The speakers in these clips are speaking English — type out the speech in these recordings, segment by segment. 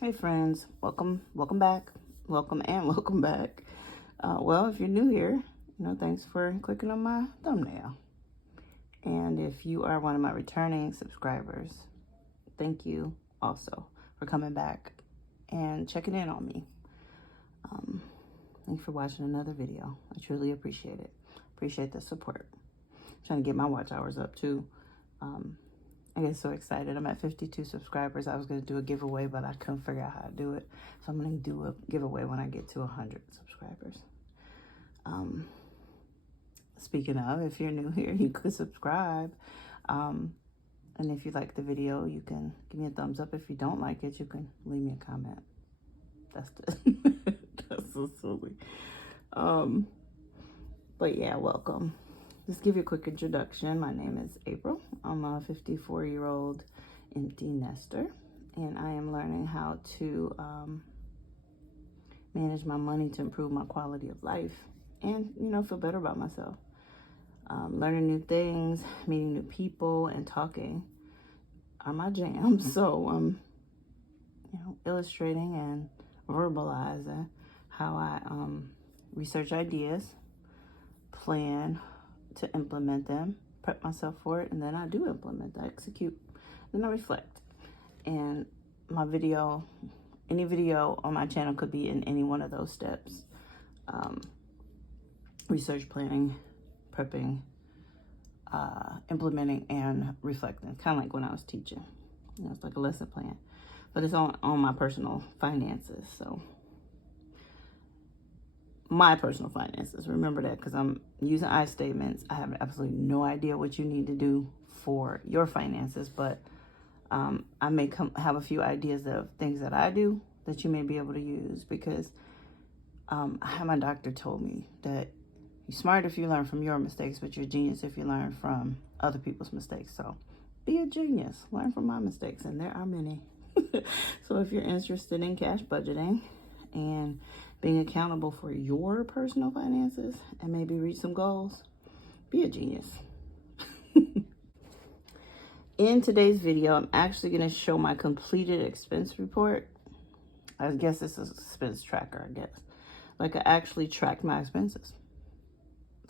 Hey friends, welcome back. Welcome and welcome back. Well, if you're new here, thanks for clicking on my thumbnail. And if you are one of my returning subscribers, thank you also for coming back and checking in on me. Thanks for watching another video. I truly appreciate it. Appreciate the support. I'm trying to get my watch hours up too. I get so excited. I'm at 52 subscribers. I was going to do a giveaway, but I couldn't figure out how to do it. So I'm going to do a giveaway when I get to 100 subscribers. Speaking of, if you're new here, you could subscribe. And if you like the video, you can give me a thumbs up. If you don't like it, you can leave me a comment. That's so silly. But yeah, welcome. Just give you a quick introduction. My name is April. I'm a 54-year-old empty nester, and I am learning how to manage my money to improve my quality of life and, feel better about myself. Learning new things, meeting new people, and talking are my jam. So, illustrating and verbalizing how I research ideas, plan to implement them, prep myself for it, and then I do implement, I execute, then I reflect. And my video, any video on my channel could be in any one of those steps. Research, planning, prepping, implementing, and reflecting. Kind of like when I was teaching. It's like a lesson plan. But it's on my personal finances, so my personal finances. Remember that, because I'm using I statements. I have absolutely no idea what you need to do for your finances, but I may have a few ideas of things that I do that you may be able to use, because my doctor told me that you're smart if you learn from your mistakes, but you're a genius if you learn from other people's mistakes. So be a genius, learn from my mistakes, and there are many. So if you're interested in cash budgeting and being accountable for your personal finances and maybe reach some goals, be a genius. In today's video, I'm actually going to show my completed expense report. I guess this is a expense tracker, I guess. Like, I actually tracked my expenses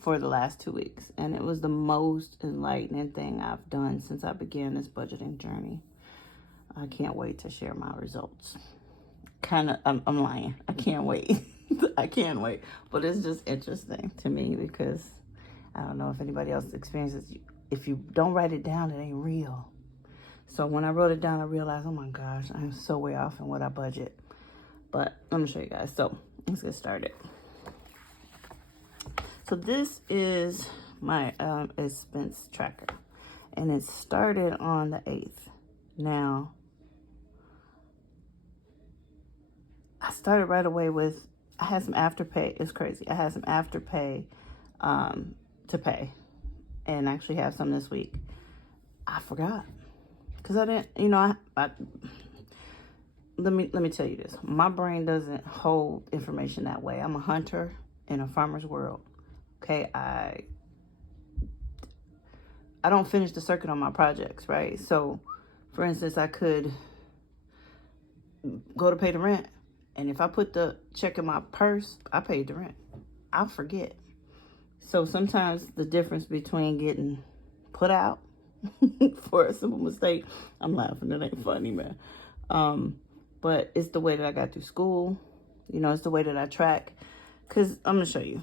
for the last 2 weeks. And it was the most enlightening thing I've done since I began this budgeting journey. I can't wait to share my results. I'm lying. I can't wait. I can't wait. But it's just interesting to me, because I don't know if anybody else experiences. If you don't write it down, it ain't real. So when I wrote it down, I realized, oh my gosh, I'm so way off in what I budget. But I'm gonna show you guys. So let's get started. So this is my expense tracker, and it started on the 8th. Now, I started right away with, I had some afterpay. It's crazy. I had some afterpay to pay, and actually have some this week. I forgot, because I didn't, let me tell you this. My brain doesn't hold information that way. I'm a hunter in a farmer's world. Okay, I don't finish the circuit on my projects, right? So, for instance, I could go to pay the rent, and if I put the check in my purse, I paid the rent. I'll forget. So sometimes the difference between getting put out for a simple mistake, I'm laughing, it ain't funny, man. But it's the way that I got through school. It's the way that I track. Because I'm going to show you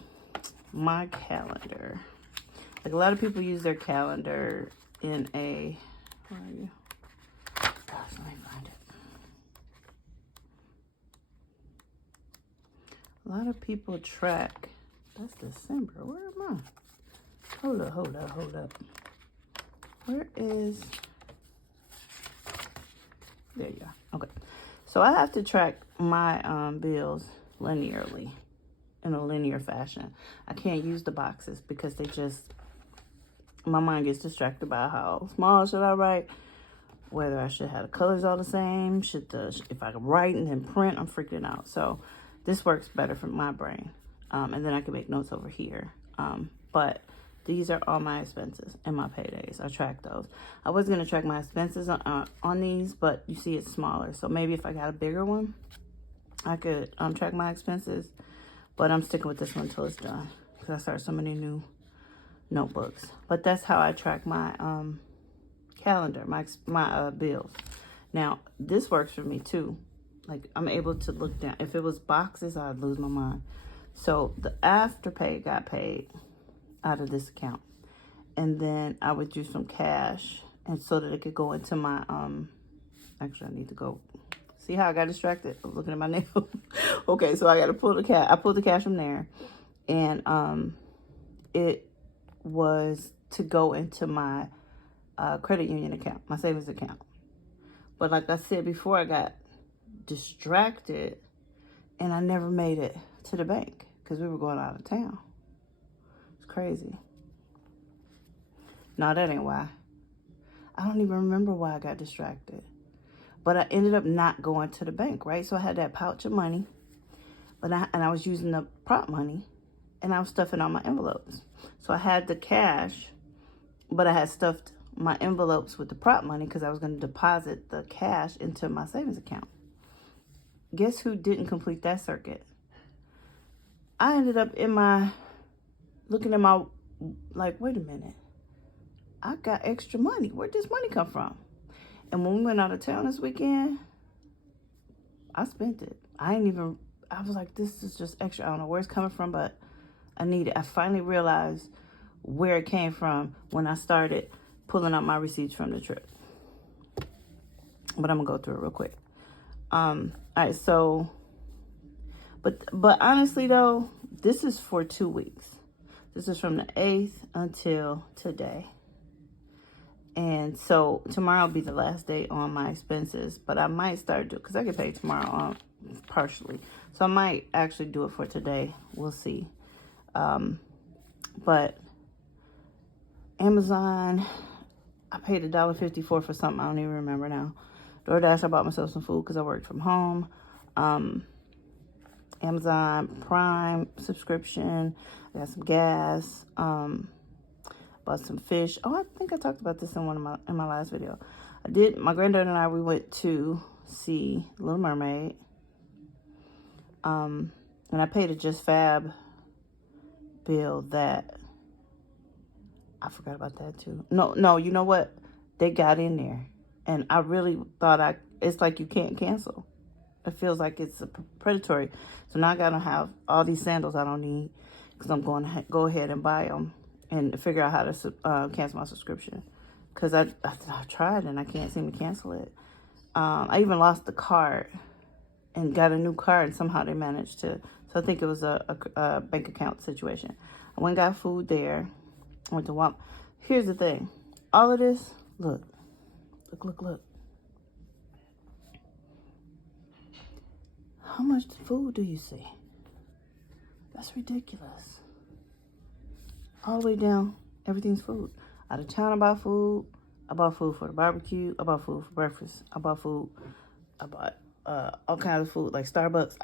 my calendar. Like, a lot of people use their calendar in a, where are you? Gosh, let me find it. A lot of people track, that's December. Where am I? Hold up. Where is, there you are. Okay. So I have to track my bills linearly, in a linear fashion. I can't use the boxes because my mind gets distracted by how small should I write, whether I should have the colors all the same, if I can write and then print, I'm freaking out. So this works better for my brain. And then I can make notes over here. But These are all my expenses and my paydays. I track those. I was going to track my expenses on these, but you see it's smaller. So maybe if I got a bigger one, I could track my expenses. But I'm sticking with this one until it's done, because I started so many new notebooks. But that's how I track my calendar, my bills. Now, this works for me too. Like, I'm able to look down. If it was boxes, I'd lose my mind. So the Afterpay got paid out of this account, and then I would use some cash, and so that it could go into my actually I need to go see how I got distracted. I was looking at my nail. Okay, so I got to pull the cash. I pulled the cash from there, and it was to go into my credit union account, my savings account. But like I said before, I got distracted and I never made it to the bank because we were going out of town. It's crazy. No, that ain't why. I don't even remember why I got distracted. But I ended up not going to the bank, right? So I had that pouch of money, and I was using the prop money, and I was stuffing all my envelopes. So I had the cash, but I had stuffed my envelopes with the prop money because I was going to deposit the cash into my savings account. Guess who didn't complete that circuit? I ended up looking at my, like, wait a minute. I got extra money. Where'd this money come from? And when we went out of town this weekend, I spent it. I was like, this is just extra. I don't know where it's coming from, but I need it. I finally realized where it came from when I started pulling out my receipts from the trip. But I'm gonna go through it real quick. All right, so, but honestly though, this is for 2 weeks. This is from the 8th until today. And so tomorrow will be the last day on my expenses, but I might start doing, because I get paid tomorrow partially. So I might actually do it for today. We'll see. But Amazon, I paid $1.54 for something. I don't even remember now. DoorDash, I bought myself some food because I worked from home. Amazon Prime subscription. I got some gas. Bought some fish. Oh, I think I talked about this in my last video. My granddaughter and I, we went to see Little Mermaid. And I paid a Just Fab bill that, I forgot about that too. No, you know what? They got in there. And I really thought it's like you can't cancel. It feels like it's predatory. So now I gotta have all these sandals I don't need because I'm going to go ahead and buy them and figure out how to cancel my subscription. Because I tried and I can't seem to cancel it. I even lost the card and got a new card, and somehow they managed to. So I think it was a bank account situation. I went and got food there. I went to Walmart. Here's the thing. All of this, look. How much food do you see? That's ridiculous. All the way down, everything's food. Out of town, I bought food. I bought food for the barbecue. I bought food for breakfast. I bought food. I bought all kinds of food, like Starbucks.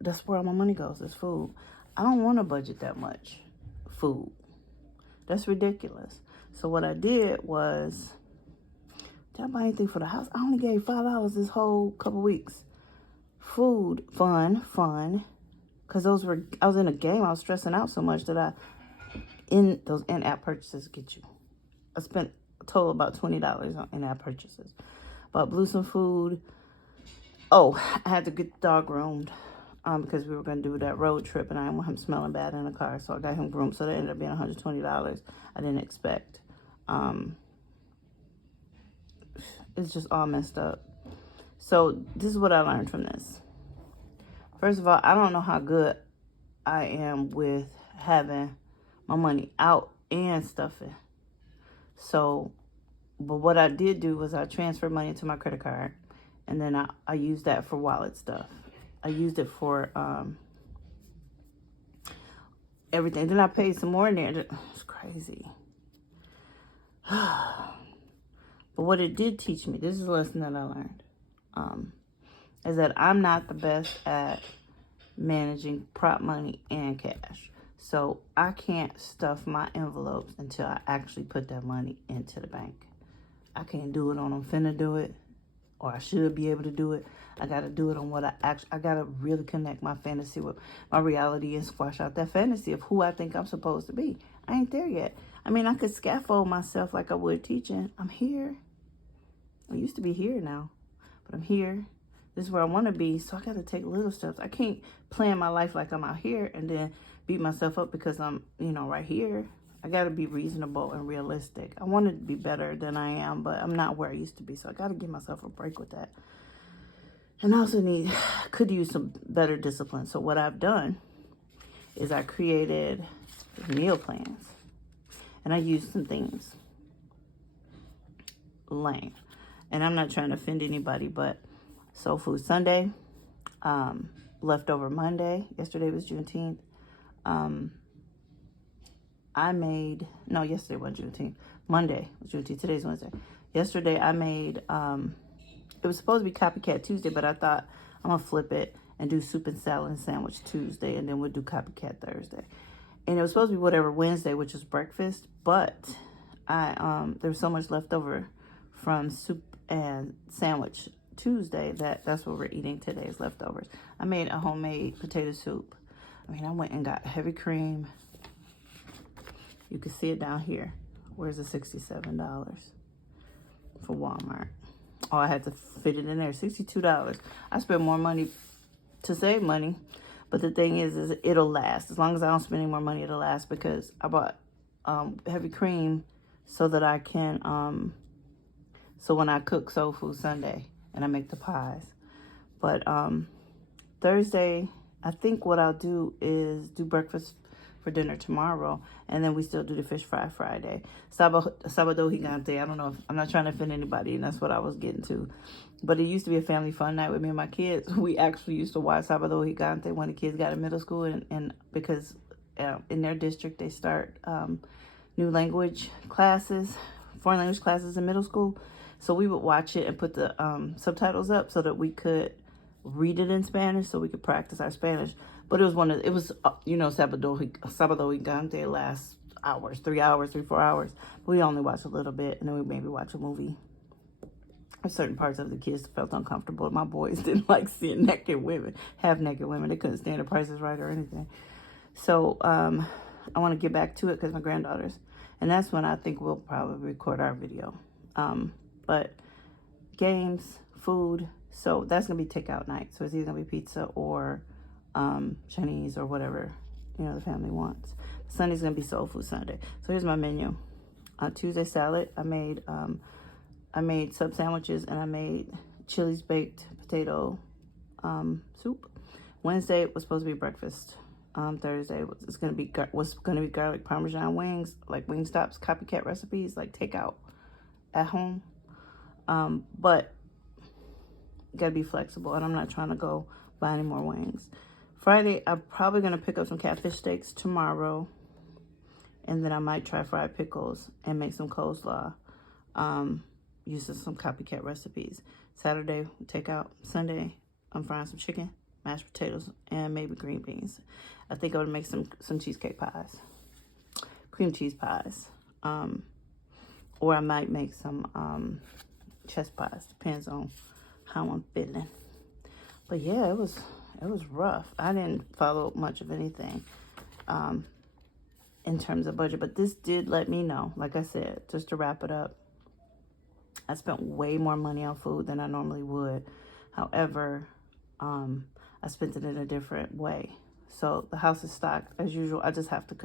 That's where all my money goes, is food. I don't want to budget that much food. That's ridiculous. So what I did was, did I buy anything for the house? I only gave $5 this whole couple weeks. Food, fun. Because I was in a game. I was stressing out so much that those in-app purchases get you. I spent a total about $20 on in-app purchases. Bought Blue some food. Oh, I had to get the dog groomed because we were going to do that road trip and I didn't want him smelling bad in the car. So I got him groomed. So that ended up being $120 I didn't expect. It's just all messed up. So this is what I learned from this. First of all, I don't know how good I am with having my money out and stuffing. So, but what I did do was I transferred money to my credit card, and then I used that for wallet stuff. I used it for everything. Then I paid some more in there. It's crazy. But what it did teach me, this is a lesson that I learned, is that I'm not the best at managing prop money and cash. So I can't stuff my envelopes until I actually put that money into the bank. I can't do it on I'm finna do it, or I should be able to do it. I got to do it on what I got to really connect my fantasy with my reality and squash out that fantasy of who I think I'm supposed to be. I ain't there yet. I mean, I could scaffold myself like I would teaching. I'm here. I used to be here now, but I'm here. This is where I want to be, so I got to take little steps. I can't plan my life like I'm out here and then beat myself up because I'm, right here. I got to be reasonable and realistic. I want to be better than I am, but I'm not where I used to be, so I got to give myself a break with that. And I also could use some better discipline. So what I've done is I created meal plans, and I used some things. Lame. And I'm not trying to offend anybody, but Soul Food Sunday, Leftover Monday. Yesterday was Juneteenth. Yesterday wasn't Juneteenth. Monday was Juneteenth. Today's Wednesday. Yesterday I made, it was supposed to be Copycat Tuesday, but I thought I'm going to flip it and do soup and salad and sandwich Tuesday, and then we'll do Copycat Thursday. And it was supposed to be whatever Wednesday, which is breakfast, but there was so much left over from soup and sandwich Tuesday that's what we're eating today is leftovers. I made a homemade potato soup. I went and got heavy cream. You can see it down here. Where's the $67 for Walmart? Oh, I had to fit it in there. $62. I spent more money to save money. But the thing is it'll last. As long as I don't spend any more money, it'll last, because I bought heavy cream so that I can, so when I cook Soul Food Sunday and I make the pies. But Thursday, I think what I'll do is do breakfast for dinner tomorrow, and then we still do the fish fry Friday. Sábado gigante. I don't know, I'm not trying to offend anybody, and that's what I was getting to. But it used to be a family fun night with me and my kids. We actually used to watch Sábado gigante when the kids got in middle school, and because in their district they start new language classes, foreign language classes in middle school. So we would watch it and put the subtitles up so that we could read it in Spanish, so we could practice our Spanish. But it was Sábado gigante lasts hours, 3 hours, 4 hours. But we only watch a little bit, and then we maybe watch a movie. Certain parts of the kids felt uncomfortable. My boys didn't like seeing naked women, half-naked women. They couldn't stand The Price is Right or anything. So I want to get back to it because my granddaughters. And that's when I think we'll probably record our video. But games, food. So that's going to be takeout night. So it's either going to be pizza or Chinese or whatever, the family wants. Sunday's going to be Soul Food Sunday. So here's my menu. Tuesday salad. I made sub sandwiches, and I made Chili's baked potato soup. Wednesday was supposed to be breakfast. Thursday was going to be garlic Parmesan wings, like Wingstop's copycat recipes, like takeout at home. But got to be flexible, and I'm not trying to go buy any more wings. Friday, I'm probably going to pick up some catfish steaks tomorrow, and then I might try fried pickles and make some coleslaw. Using some copycat recipes. Saturday, takeout. Sunday, I'm frying some chicken, mashed potatoes, and maybe green beans. I think I would make some cheesecake pies, cream cheese pies, or I might make some chest pies. Depends on how I'm feeling. But yeah, it was rough. I didn't follow much of anything in terms of budget, but this did let me know. Like I said, just to wrap it up, I spent way more money on food than I normally would. However, I spent it in a different way. So the house is stocked as usual. I just have to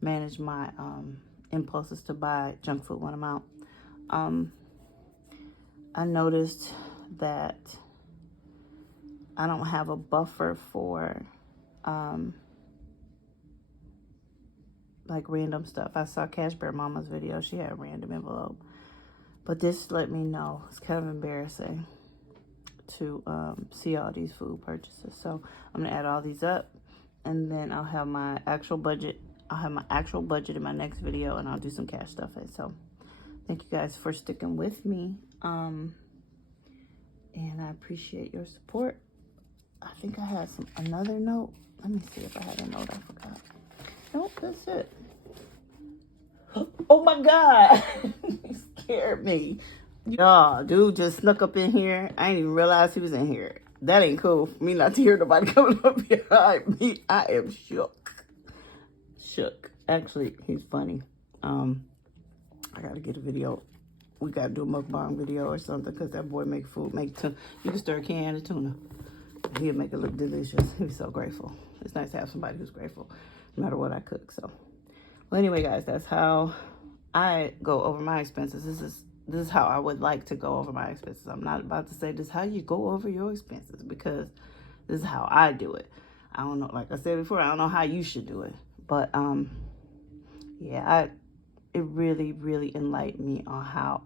manage my impulses to buy junk food when I'm out. I noticed that I don't have a buffer for like random stuff. I saw Cash Bear Mama's video. She had a random envelope. But this let me know. It's kind of embarrassing to see all these food purchases. So I'm going to add all these up, and then I'll have my actual budget. I'll have my actual budget in my next video, and I'll do some cash stuff. So thank you guys for sticking with me. And I appreciate your support. I think I had another note. Let me see if I had a note I forgot. Nope, that's it. Oh my God. He scared me. Y'all, dude just snuck up in here. I didn't even realize he was in here. That ain't cool for me not to hear nobody coming up behind me. I am shook. Actually, he's funny. I gotta get a video. We gotta do a mukbang video or something because that boy make food, make tuna. You can stir a can of tuna. He'll make it look delicious. He's so grateful. It's nice to have somebody who's grateful no matter what I cook. So, well, anyway, guys, that's how I go over my expenses. This is how I would like to go over my expenses. I'm not about to say this is how you go over your expenses because this is how I do it. I don't know, like I said before, I don't know how you should do it. But yeah, it really, really enlightened me on how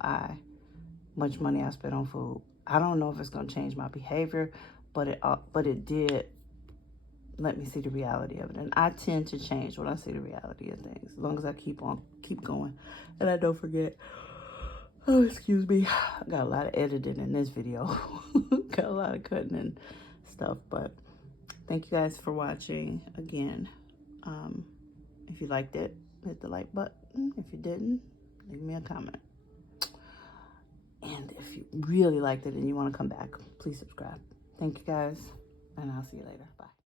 much money I spend on food. I don't know if it's gonna change my behavior, but it did let me see the reality of it. And I tend to change when I see the reality of things, as long as I keep going, and I don't forget. Oh, excuse me. I got a lot of editing in this video. Got a lot of cutting and stuff, but thank you guys for watching again. If you liked it, hit the like button. If you didn't, leave me a comment. And if you really liked it and you want to come back, please subscribe. Thank you guys, and I'll see you later. Bye.